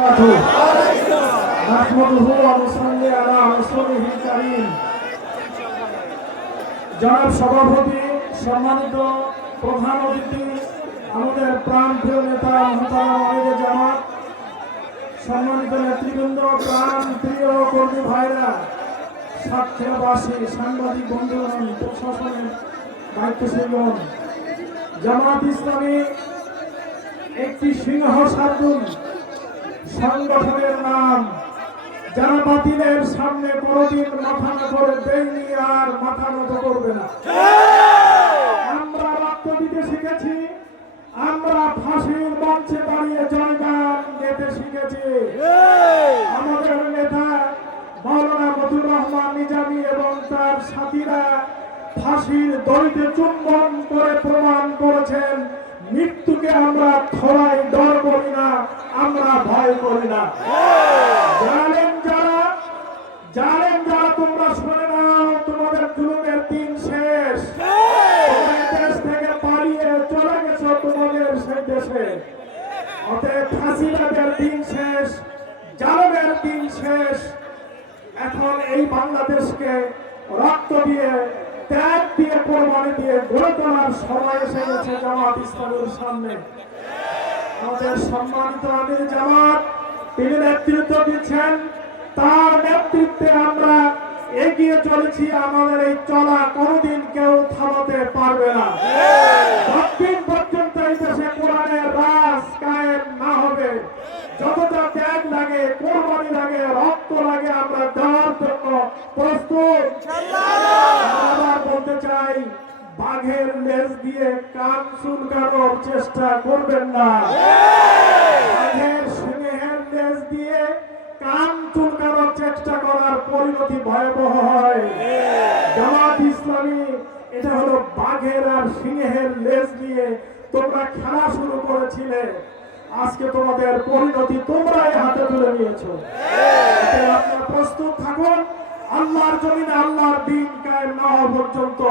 وبركاته نحمده ونصلي على رسوله الكريم জনাব সভাপতি সম্মানিত প্রধান অতিথি আমাদের প্রাণ প্রিয় নেতা মহতারাম আমিরে জামাত সম্মানিত নেতৃবৃন্দ প্রাণ প্রিয় কর্মী ভাইরা সাক্ষাবাসী সাংবাদিক বন্ধুগণ প্রশাসনের দায়িত্বশীলগণ জামাত ইসলামী একটি সিংহ সার্জুন সংগঠনের নাম। যারা বাতিলের সামনে কোনদিন মাথা না করে দেয়নি, আর মাথা নত করবে না। আমরা রক্ত দিতে শিখেছি, আমরা ফাঁসির মঞ্চে দাঁড়িয়ে জয়গান গেতে শিখেছি। আমাদের নেতা মৌলানা মধুর রহমান নিজামী এবং তার সাথীরা ফাঁসির দড়িতে চুম্বন করে প্রমাণ করেছেন, মৃত্যুকে আমরা থরাই ডর করি না আমরা ভয় জানেন যারা জানেন যারা, তোমরা শুনে নাও, তোমাদের জুলুমের দিন শেষ। দেশ থেকে পালিয়ে চলে গেছো তোমাদের সেই দেশে। অতএব ফাঁসিবাদের দিন শেষ, জালেমের দিন শেষ। এখন এই বাংলাদেশকে রক্ত দিয়ে, ত্যাগ দিয়ে, কোরবানি দিয়ে গড়ে তোলার সময় এসে গেছে জামাত ইসলামের সামনে। আমাদের সম্মানিত আমির জামাত তিনি নেতৃত্ব দিচ্ছেন। তার নেতৃত্বে আমরা এগিয়ে চলেছি। আমাদের এই চলা কোনোদিন কেউ থামাতে পারবে না। যতদিন পর্যন্ত এই দেশে কোরআনের রাজ কায়েম না হবে। যতটা ত্যাগ লাগে, কোরবানি লাগে, রক্ত লাগে, আমরা দেওয়ার জন্য প্রস্তুত। আবার বলতে চাই, বাঘের লেজ দিয়ে কান চুলকানোর চেষ্টা করবেন না। পরিণতি ভয়াবহ হয়। জামাত ইসলামী এটা হলো বাঘের আর সিংহের লেজ দিয়ে তোমরা খেলা শুরু করেছিলে। আজকে তোমাদের পরিণতি তোমরাই হাতে তুলে নিয়েছো। আপনারা প্রস্তুত থাকুন। আল্লাহর জমিনে আল্লাহর দিন কায়েম না হওয়া পর্যন্ত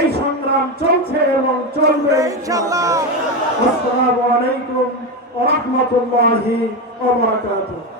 এই সংগ্রাম চলছে এবং চলবে। ইনশাআল্লাহ। আসসালামু আলাইকুম ওয়া রাহমাতুল্লাহি ওয়া বারাকাতুহু।